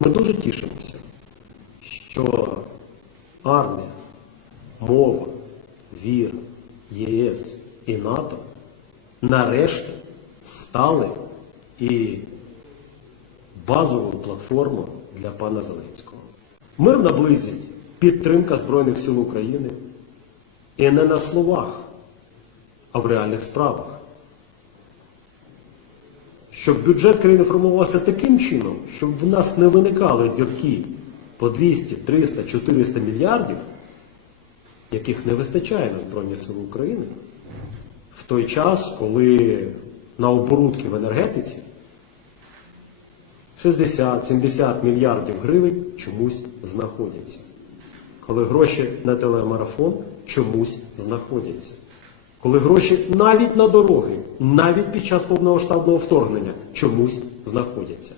Ми дуже тішимося, що армія, мова, віра, ЄС і НАТО нарешті стали і базовою платформою для пана Зеленського. Мир наблизить підтримка Збройних сил України і не на словах, а в реальних справах. Щоб бюджет країни формувався таким чином, щоб в нас не виникали дірки по 200, 300, 400 мільярдів, яких не вистачає на Збройні Сили України, в той час, коли на оборудки в енергетиці 60-70 мільярдів гривень чомусь знаходяться. Коли гроші на телемарафон чомусь знаходяться. Коли гроші навіть на дороги, навіть під час повномасштабного вторгнення чомусь знаходяться.